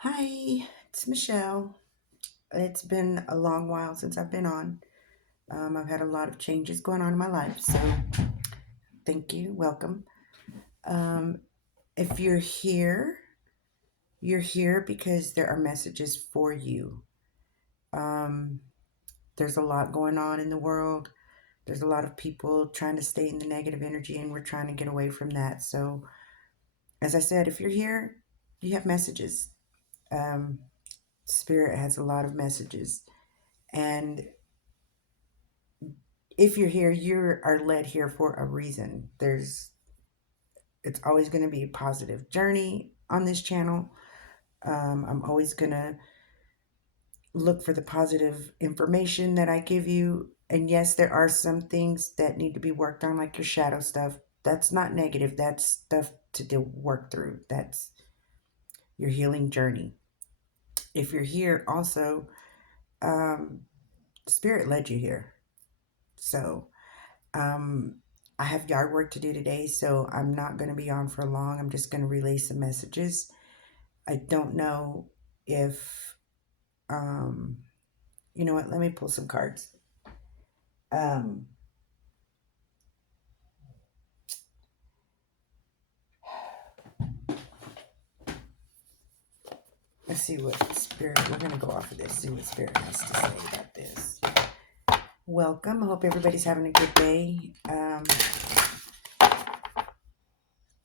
Hi, it's Michelle. It's been a long while since I've been on. I've had a lot of changes going on in my life, so thank you. Welcome. Um, if you're here because there are messages for you. Um, there's a lot going on in the world. There's a lot of people trying to stay in the negative energy, and we're trying to get away from that. So, as I said, if you're here, you have messages. Um, Spirit has a lot of messages. And if you're here, you are led here for a reason. It's always going to be a positive journey on this channel. I'm always going to look for the positive information that I give you. And yes, there are some things that need to be worked on, like your shadow stuff. That's not negative. That's stuff to work through. That's your healing journey. If you're here, also, um, Spirit led you here. So Um, I have yard work to do today, so I'm not going to be on for long. I'm just going to relay some messages. I don't know if, um, you know what, let me pull some cards. Um, let's see what Spirit, we're going to go off of this, see what Spirit has to say about this. Welcome. I hope everybody's having a good day.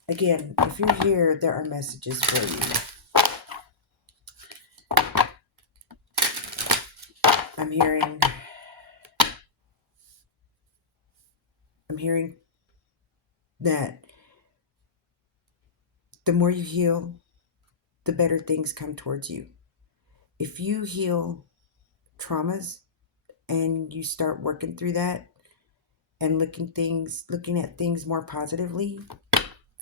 Again, if you're here, there are messages for you. I'm hearing, I'm hearing that the more you heal, the better things come towards you. If you heal traumas and you start working through that and looking at things more positively,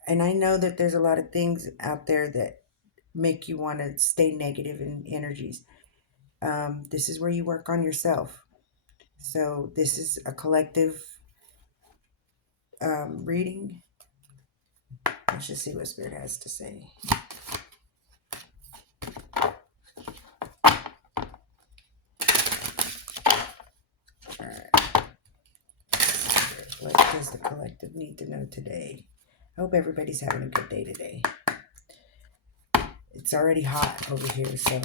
and I know that there's a lot of things out there that make you want to stay negative in energies. This is where you work on yourself. So this is a collective reading. Let's just see what Spirit has to say. All right. What does the collective need to know today? I hope everybody's having a good day today. It's already hot over here, so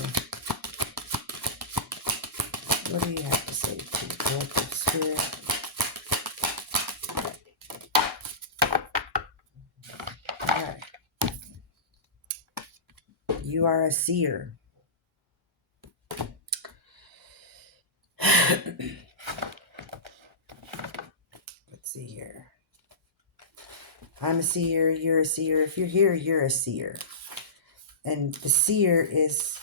what do you have to say to the collective Spirit? Alright. You are a seer. Let's see here. I'm a seer, you're a seer. If you're here, you're a seer. And the seer is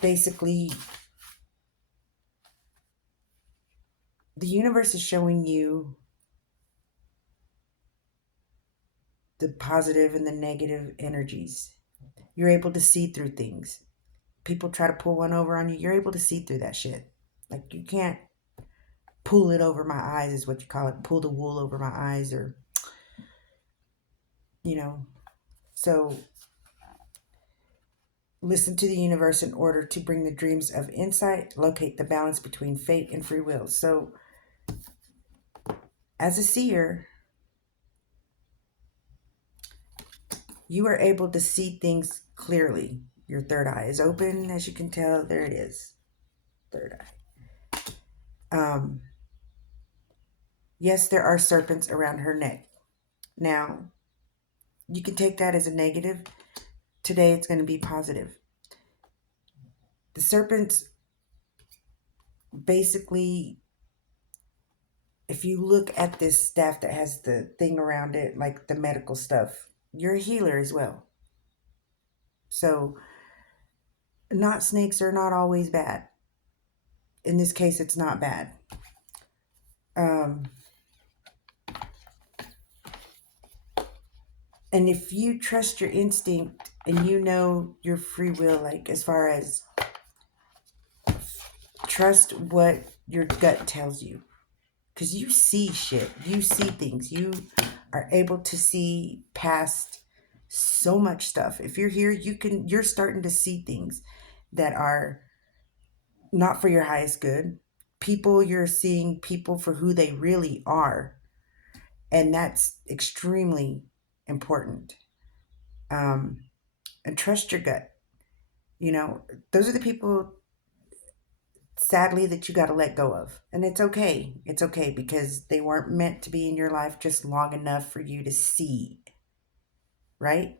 basically the universe is showing you the positive and the negative energies. You're able to see through things. People try to pull one over on you, you're able to see through that shit. Like, you can't pull it over my eyes, is what you call it. Pull the wool over my eyes, or, you know. So, listen to the universe in order to bring the dreams of insight, locate the balance between fate and free will. So, as a seer, you are able to see things clearly. Your third eye is open, as you can tell. There it is. Third eye. Yes, there are serpents around her neck. Now, you can take that as a negative. Today, it's going to be positive. The serpents, basically, if you look at this staff that has the thing around it, like the medical stuff, you're a healer as well. So, not snakes are not always bad. In this case, it's not bad. Um, and if you trust your instinct and you know your free will, like as far as trust what your gut tells you, because you see shit, you see things, you are able to see past so much stuff. If you're here, you're starting to see things that are not for your highest good. People, you're seeing people for who they really are. And that's extremely important. Um, and trust your gut. You know, those are the people, sadly, that you got to let go of. And it's okay. It's okay because they weren't meant to be in your life just long enough for you to see, right?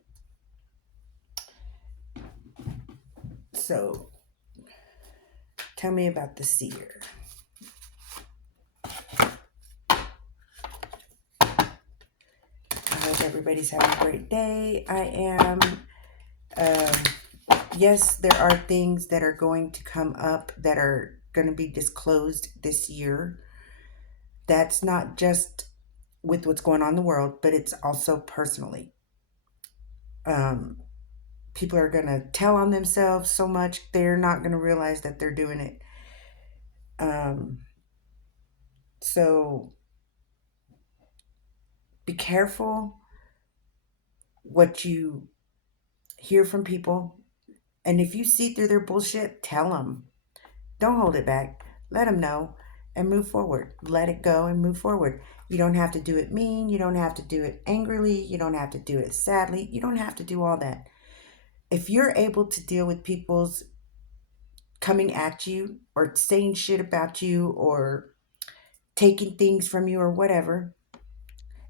So tell me about the seer. I hope everybody's having a great day. I am. Yes, there are things that are going to come up that are going to be disclosed this year. That's not just with what's going on in the world, but it's also personally. Um, People are going to tell on themselves so much, they're not going to realize that they're doing it. Um, so be careful what you hear from people. And if you see through their bullshit, tell them. Don't hold it back. Let them know and move forward. Let it go and move forward. You don't have to do it mean. You don't have to do it angrily. You don't have to do it sadly. You don't have to do all that. If you're able to deal with people's coming at you or saying shit about you or taking things from you or whatever,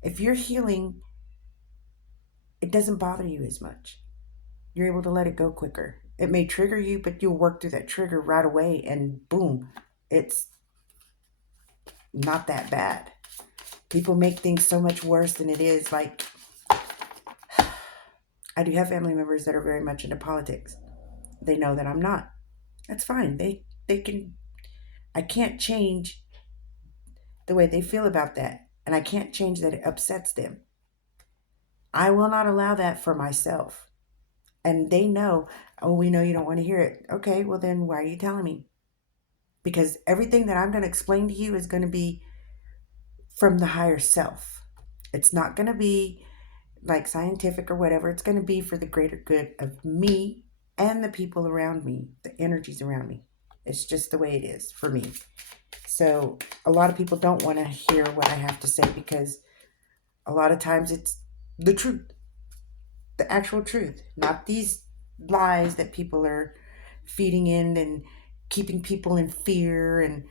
if you're healing, it doesn't bother you as much. You're able to let it go quicker. It may trigger you, but you'll work through that trigger right away and boom, it's not that bad. People make things so much worse than it is. Like, I do have family members that are very much into politics. They know that I'm not. That's fine. They can. I can't change the way they feel about that, and I can't change that it upsets them. I will not allow that for myself. And they know, oh, we know you don't want to hear it. Okay, well then why are you telling me? Because everything that I'm going to explain to you is going to be from the higher self. It's not going to be like scientific or whatever. It's going to be for the greater good of me and the people around me, the energies around me. It's just the way it is for me. So a lot of people don't want to hear what I have to say because a lot of times it's the truth, the actual truth, not these lies that people are feeding in and keeping people in fear. And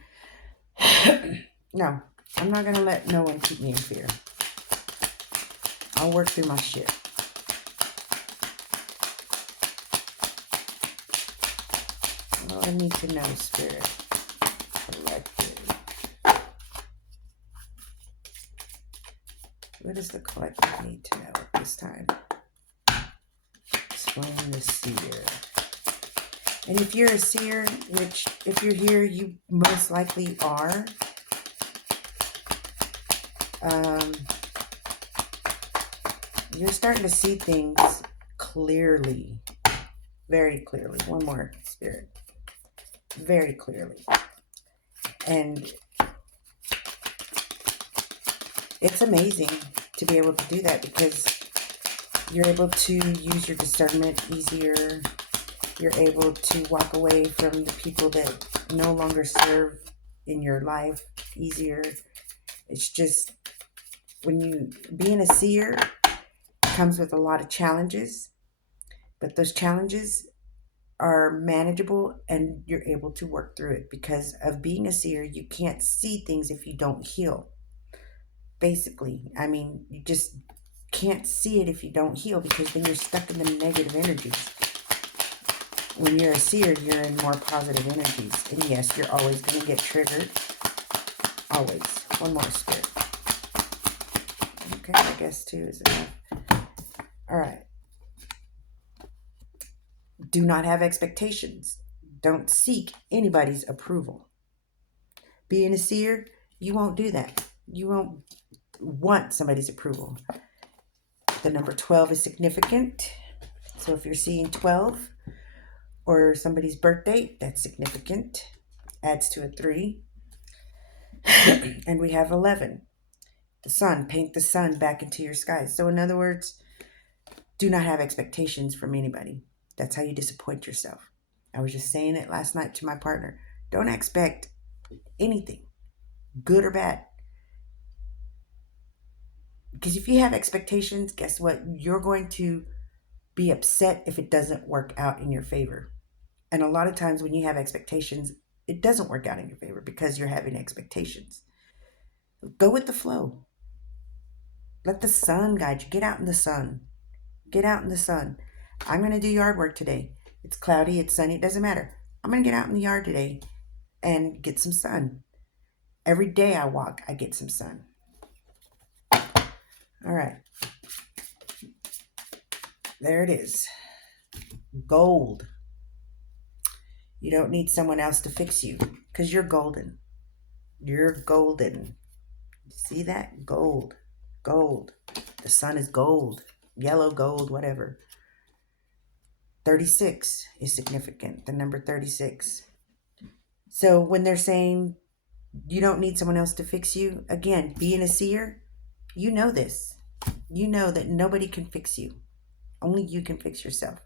no, I'm not going to let no one keep me in fear. I'll work through my shit. Well, I need to know, Spirit. Collective. What does the collective need to know at this time? Explain the seer. And if you're a seer, which if you're here, you most likely are, you're starting to see things clearly, very clearly. One more, Spirit. Very clearly. And it's amazing to be able to do that because you're able to use your discernment easier. You're able to walk away from the people that no longer serve in your life easier. It's just when you being a seer comes with a lot of challenges, but those challenges are manageable and you're able to work through it because of being a seer. You can't see things if you don't heal. Basically, I mean, you just can't see it if you don't heal because then you're stuck in the negative energies. When you're a seer, you're in more positive energies. And yes, you're always going to get triggered. Always. One more, Spirit. Okay, I guess 2 is enough. All right. Do not have expectations. Don't seek anybody's approval. Being a seer, you won't do that. You won't want somebody's approval. The number 12 is significant. So if you're seeing 12 or somebody's birthday, that's significant. Adds to a 3. And we have 11. The sun. Paint the sun back into your sky. So in other words, Do not have expectations from anybody. That's how you disappoint yourself. I was just saying it last night to my partner. Don't expect anything, good or bad. Because if you have expectations, guess what? You're going to be upset if it doesn't work out in your favor. And a lot of times when you have expectations, it doesn't work out in your favor because you're having expectations. Go with the flow. Let the sun guide you. Get out in the sun. Get out in the sun. I'm going to do yard work today. It's cloudy, it's sunny, it doesn't matter. I'm going to get out in the yard today and get some sun. Every day I walk, I get some sun. All right. There it is. Gold. You don't need someone else to fix you because you're golden. You're golden. See that? Gold. Gold. The sun is gold. Yellow, gold, whatever. 36 is significant. The number 36. So when they're saying you don't need someone else to fix you, again, being a seer, you know this. You know that nobody can fix you. Only you can fix yourself.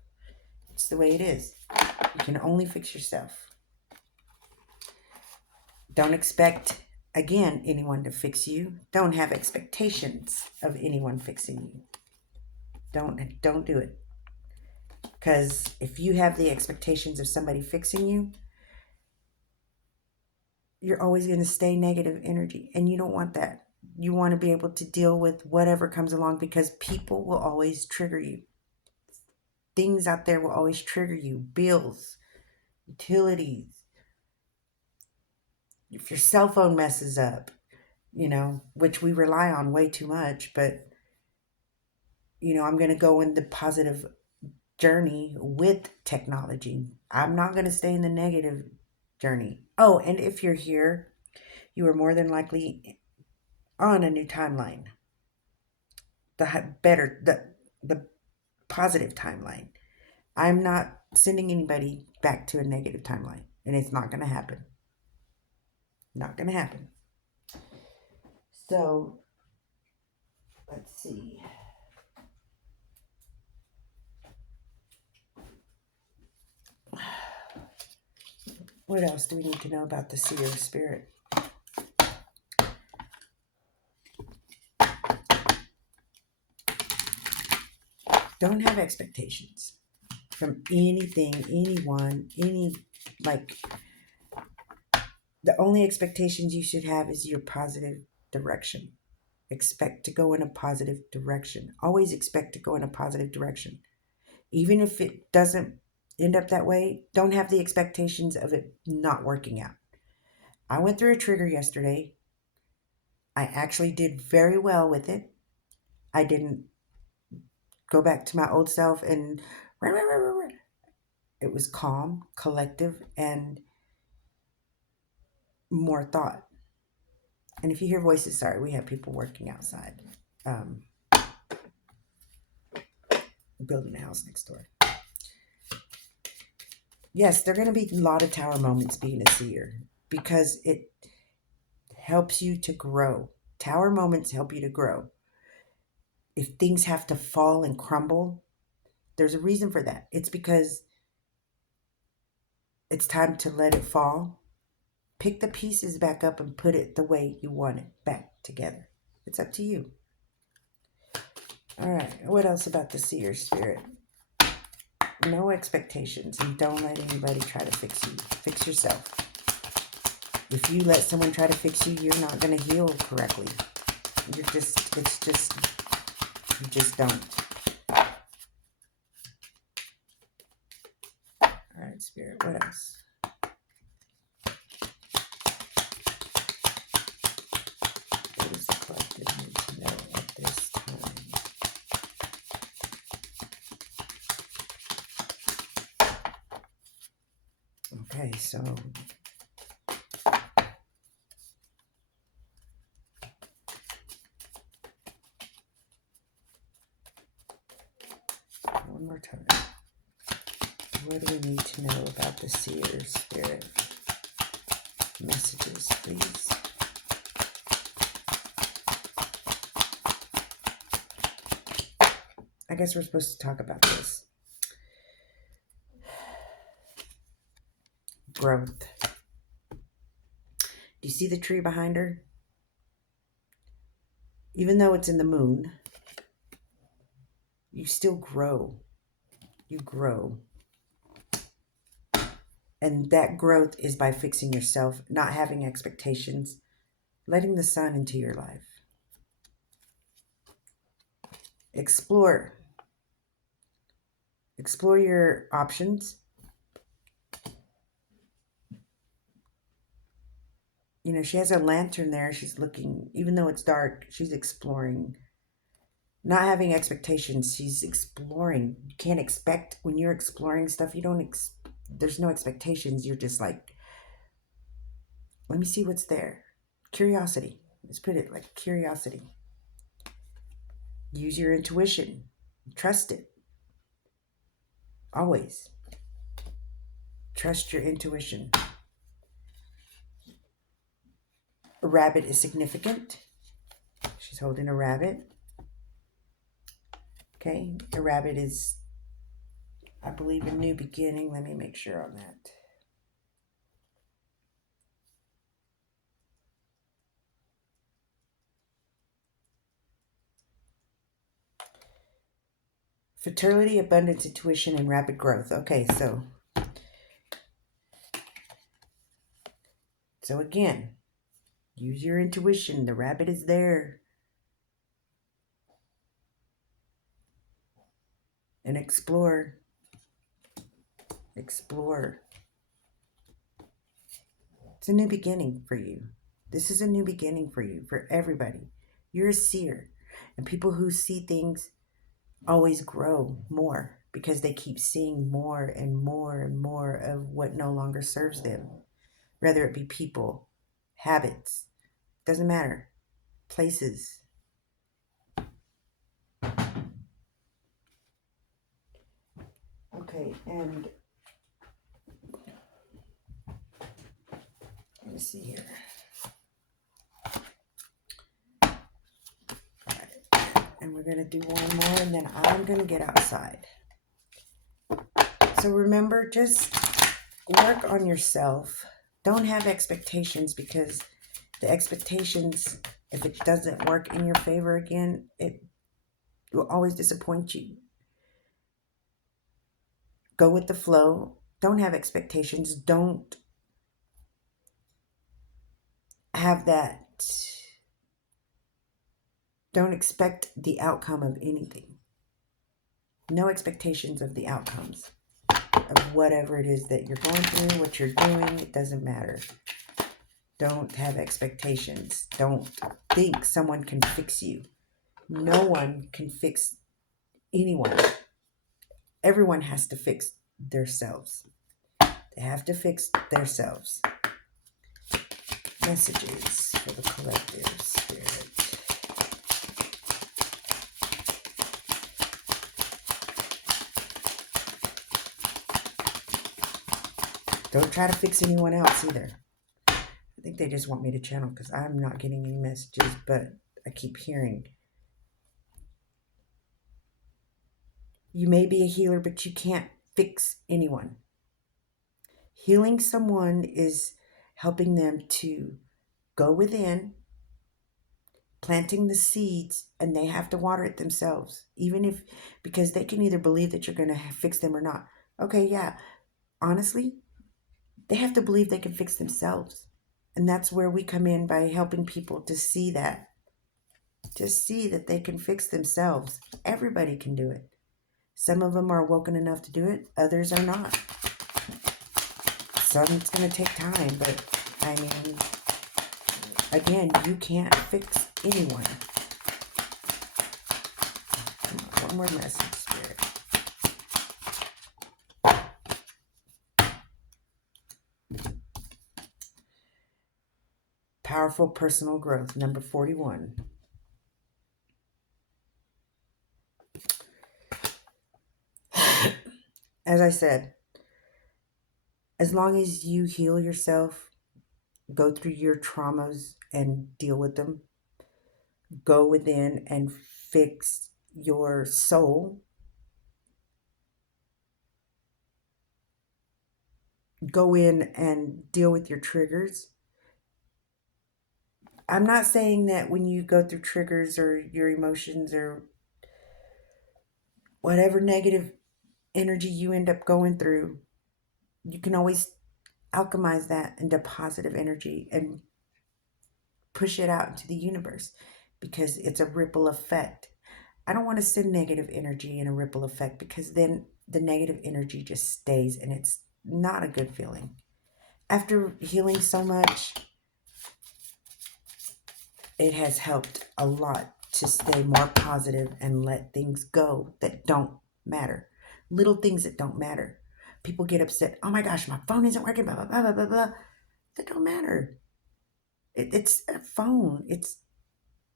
It's the way it is. You can only fix yourself. Don't expect, again, anyone to fix you. Don't have expectations of anyone fixing you. Don't do it. Because if you have the expectations of somebody fixing you, you're always going to stay negative energy. And you don't want that. You want to be able to deal with whatever comes along because people will always trigger you. Things out there will always trigger you. Bills, utilities. If your cell phone messes up, which we rely on way too much, but, I'm going to go in the positive journey with technology. I'm not going to stay in the negative journey. Oh, and if you're here, you are more than likely on a new timeline. The positive timeline. I'm not sending anybody back to a negative timeline, and it's not going to happen. Not going to happen. So, let's see. What else do we need to know about the seer spirit? Don't have expectations from anything, anyone, the only expectations you should have is your positive direction. Expect to go in a positive direction. Always expect to go in a positive direction. Even if it doesn't end up that way, don't have the expectations of it not working out. I went through a trigger yesterday. I actually did very well with it. I didn't go back to my old self and it was calm, collective, and more thought. And if you hear voices, sorry, we have people working outside, building a house next door. Yes, there are going to be a lot of tower moments being a seer because it helps you to grow. Tower moments help you to grow. If things have to fall and crumble, there's a reason for that. It's because it's time to let it fall. Pick the pieces back up and put it the way you want it back together. It's up to you. All right. What else about the seer spirit? No expectations, and don't let anybody try to fix you. Fix yourself. If you let someone try to fix you, you're not going to heal correctly. You just don't. All right, spirit, what else? What does the collective need to know at this time? Okay, so one more time. What do we need to know about the seer spirit? Messages, please. guess we're supposed to talk about this. Growth. Do you see the tree behind her? Even though it's in the moon, you still grow. You grow. And that growth is by fixing yourself, not having expectations, letting the sun into your life. Explore. Explore your options. You know, she has a lantern there. She's looking, even though it's dark, she's exploring. Not having expectations, she's exploring. You can't expect, when you're exploring stuff, you don't, there's no expectations. You're just like, let me see what's there. Curiosity. Let's put it like curiosity. Use your intuition. Trust it. Always. Trust your intuition. A rabbit is significant. She's holding a rabbit. Okay. A rabbit is, I believe, a new beginning. Let me make sure on that. Fertility, abundance, intuition, and rapid growth. Okay, so again, use your intuition. The rabbit is there. And explore. Explore. It's a new beginning for you. This is a new beginning for you, for everybody. You're a seer. And people who see things always grow more because they keep seeing more and more and more of what no longer serves them. Whether it be people, habits, doesn't matter, places. Okay, and let me see here. And we're going to do one more, and then I'm going to get outside. So remember, just work on yourself. Don't have expectations, because the expectations, if it doesn't work in your favor again, it will always disappoint you. Go with the flow. Don't have expectations. Don't have that. Don't expect the outcome of anything. No expectations of the outcomes of whatever it is that you're going through, what you're doing. It doesn't matter. Don't have expectations. Don't think someone can fix you. No one can fix anyone. Everyone has to fix themselves. They have to fix themselves. Messages for the collective spirit. Don't try to fix anyone else either. I think they just want me to channel because I'm not getting any messages, but I keep hearing. You may be a healer, but you can't fix anyone. Healing someone is helping them to go within, planting the seeds, and they have to water it themselves. Even if, because they can either believe that you're going to fix them or not. Okay, yeah. Honestly, they have to believe they can fix themselves. And that's where we come in, by helping people to see that. To see that they can fix themselves. Everybody can do it. Some of them are woken enough to do it. Others are not. Some it's going to take time. But, I mean, again, you can't fix anyone. One more message, Spirit. Powerful personal growth, number 41. As I said, as long as you heal yourself, go through your traumas and deal with them, go within and fix your soul, go in and deal with your triggers. I'm not saying that when you go through triggers or your emotions or whatever negative energy you end up going through, you can always alchemize that into positive energy and push it out into the universe because it's a ripple effect. I don't want to send negative energy in a ripple effect because then the negative energy just stays and it's not a good feeling. After healing so much, it has helped a lot to stay more positive and let things go that don't matter. Little things that don't matter. People get upset. Oh my gosh, my phone isn't working. Blah blah blah blah blah blah. That don't matter. It's a phone. It's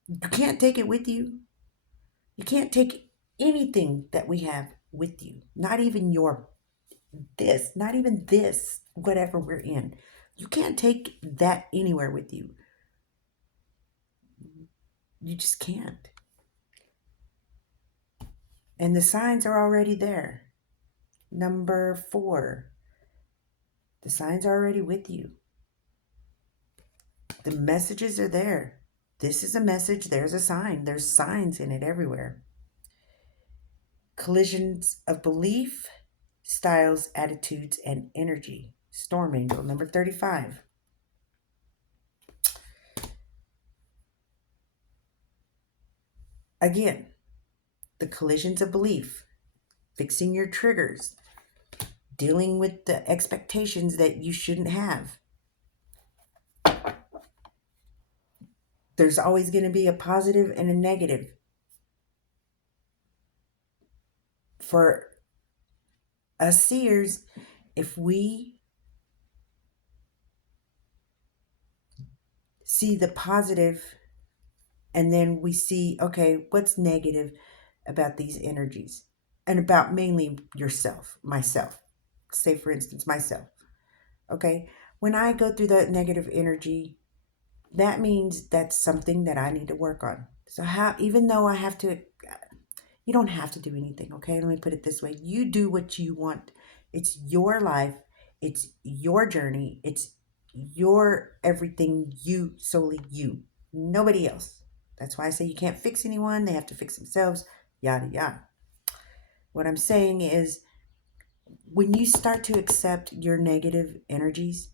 you can't take it with you. You can't take anything that we have with you. Not even your this. Not even this. Whatever we're in. You can't take that anywhere with you. You just can't. And the signs are already there. Number 4, the signs are already with you. The messages are there. This is a message, there's a sign. There's signs in it everywhere. Collisions of belief, styles, attitudes, and energy. Storm Angel, number 35. Again, the collisions of belief, fixing your triggers, dealing with the expectations that you shouldn't have. There's always going to be a positive and a negative. For us seers, if we see the positive and then we see, okay, what's negative about these energies and about mainly yourself, myself, say for instance, myself, okay, when I go through that negative energy, that means that's something that I need to work on. So how, even though I have to, you don't have to do anything, okay? Let me put it this way. You do what you want. It's your life. It's your journey. It's your everything, you, solely you. Nobody else. That's why I say you can't fix anyone. They have to fix themselves, yada, yada. What I'm saying is when you start to accept your negative energies,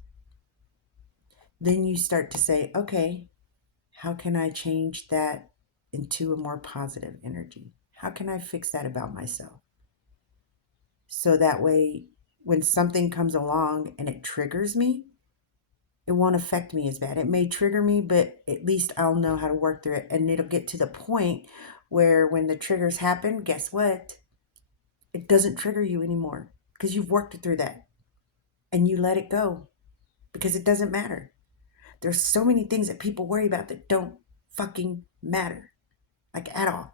then you start to say, okay, how can I change that into a more positive energy? How can I fix that about myself? So that way, when something comes along and it triggers me, it won't affect me as bad. It may trigger me, but at least I'll know how to work through it. And it'll get to the point where when the triggers happen, guess what? It doesn't trigger you anymore because you've worked through that and you let it go because it doesn't matter. There's so many things that people worry about that don't fucking matter, like at all.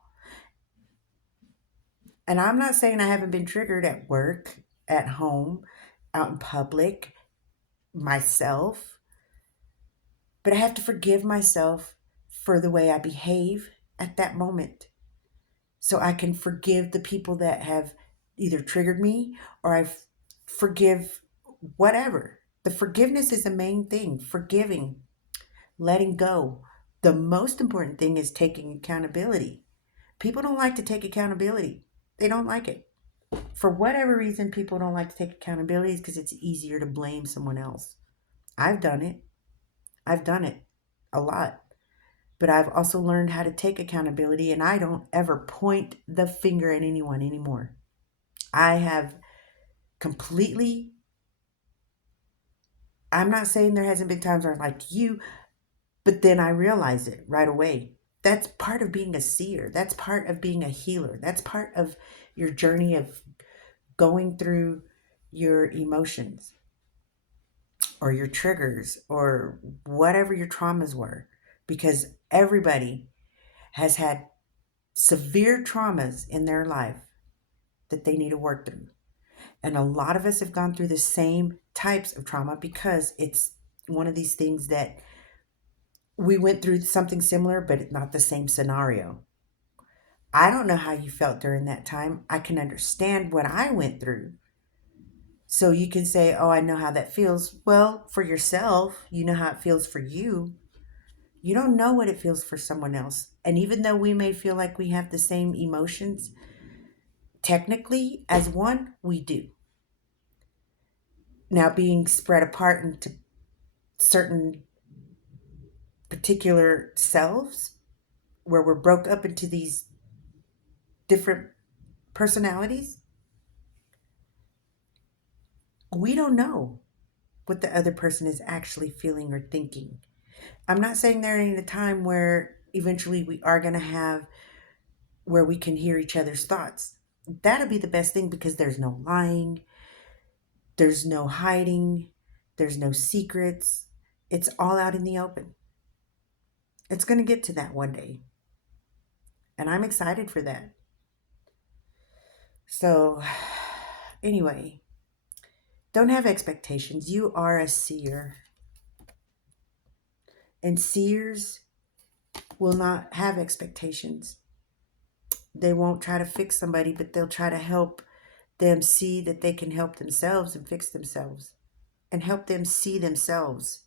And I'm not saying I haven't been triggered at work, at home, out in public, myself, but I have to forgive myself for the way I behave at that moment. So I can forgive the people that have either triggered me or forgive whatever. The forgiveness is the main thing. Forgiving, letting go. The most important thing is taking accountability. People don't like to take accountability. They don't like it. For whatever reason, people don't like to take accountability because it's easier to blame someone else. I've done it. I've done it a lot. But I've also learned how to take accountability and I don't ever point the finger at anyone anymore. I have completely, I'm not saying there hasn't been times where I'm like you, but then I realize it right away. That's part of being a seer. That's part of being a healer. That's part of your journey of going through your emotions or your triggers or whatever your traumas were. Because everybody has had severe traumas in their life that they need to work through. And a lot of us have gone through the same types of trauma because it's one of these things that we went through something similar, but not the same scenario. I don't know how you felt during that time. I can understand what I went through. So you can say, oh, I know how that feels. Well, for yourself, you know how it feels for you. You don't know what it feels for someone else. And even though we may feel like we have the same emotions, technically, as one, we do. Now, being spread apart into certain particular selves, where we're broke up into these different personalities, we don't know what the other person is actually feeling or thinking. I'm not saying there ain't a time where eventually we are going to have where we can hear each other's thoughts. That'll be the best thing because there's no lying, there's no hiding, there's no secrets. It's all out in the open. It's going to get to that one day. And I'm excited for that. So, anyway, don't have expectations. You are a seer. And seers will not have expectations. They won't try to fix somebody, but they'll try to help them see that they can help themselves and fix themselves and help them see themselves,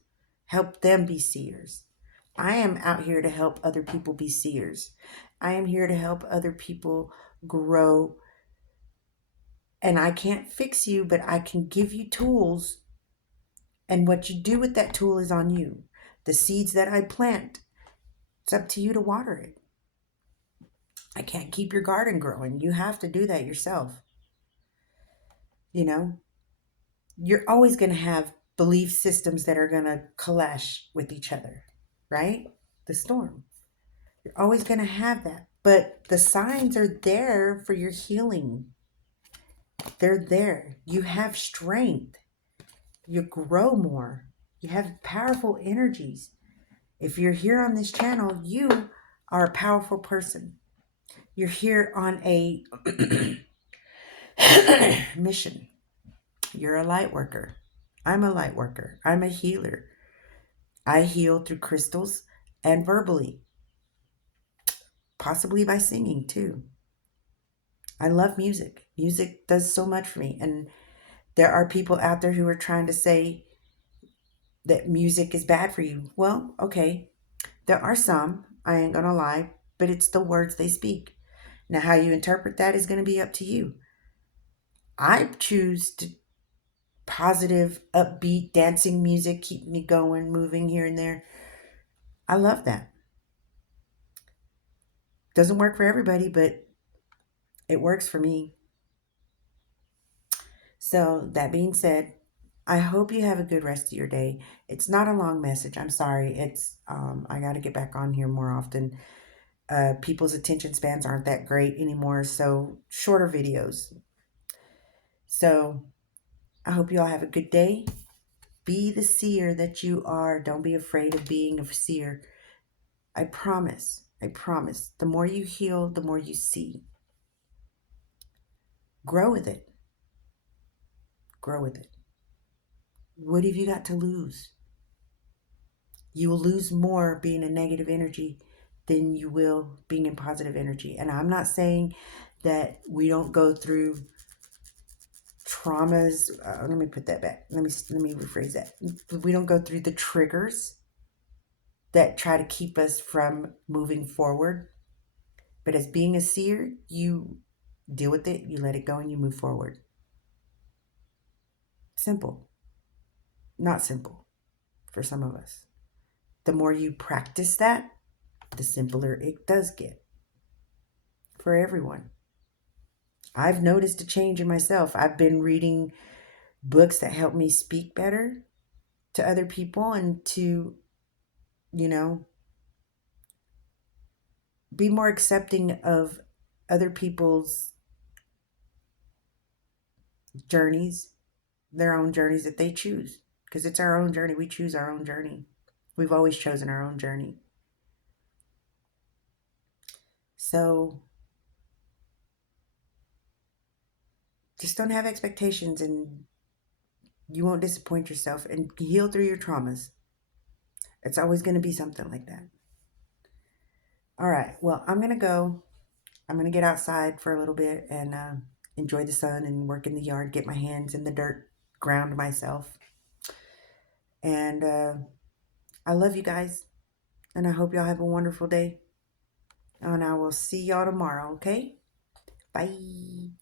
help them be seers. I am out here to help other people be seers. I am here to help other people grow. And I can't fix you, but I can give you tools. And what you do with that tool is on you. The seeds that I plant, it's up to you to water it. I can't keep your garden growing. You have to do that yourself. You know, you're always going to have belief systems that are going to clash with each other, right? The storm. You're always going to have that. But the signs are there for your healing. They're there. You have strength. You grow more. You have powerful energies. If you're here on this channel, you are a powerful person. You're here on a mission. You're a light worker. I'm a light worker. I'm a healer. I heal through crystals and verbally, possibly by singing too. I love music. Music does so much for me. And there are people out there who are trying to say that music is bad for you. Well, okay. There are some, I ain't gonna lie, but it's the words they speak. Now, how you interpret that is going to be up to you. I choose to positive, upbeat, dancing music, keep me going, moving here and there. I love that. Doesn't work for everybody, but it works for me. So, that being said, I hope you have a good rest of your day. It's not a long message. I'm sorry. I got to get back on here more often. People's attention spans aren't that great anymore, so shorter videos. So, I hope you all have a good day. Be the seer that you are. Don't be afraid of being a seer. I promise. I promise. The more you heal, the more you see. Grow with it. Grow with it. What have you got to lose? You will lose more being a negative energy than you will being in positive energy. And I'm not saying that we don't go through traumas. Let me put that back. Let me rephrase that. We don't go through the triggers that try to keep us from moving forward. But as being a seer, you deal with it, you let it go, and you move forward. Simple. Not simple for some of us. The more you practice that, the simpler it does get for everyone. I've noticed a change in myself. I've been reading books that help me speak better to other people and to, you know, be more accepting of other people's journeys, their own journeys that they choose. Because it's our own journey. We choose our own journey. We've always chosen our own journey. So just don't have expectations and you won't disappoint yourself and heal through your traumas. It's always going to be something like that. All right. Well, I'm going to go. I'm going to get outside for a little bit and enjoy the sun and work in the yard, get my hands in the dirt. ground myself. And I love you guys. And I hope y'all have a wonderful day. And I will see y'all tomorrow, okay? Bye.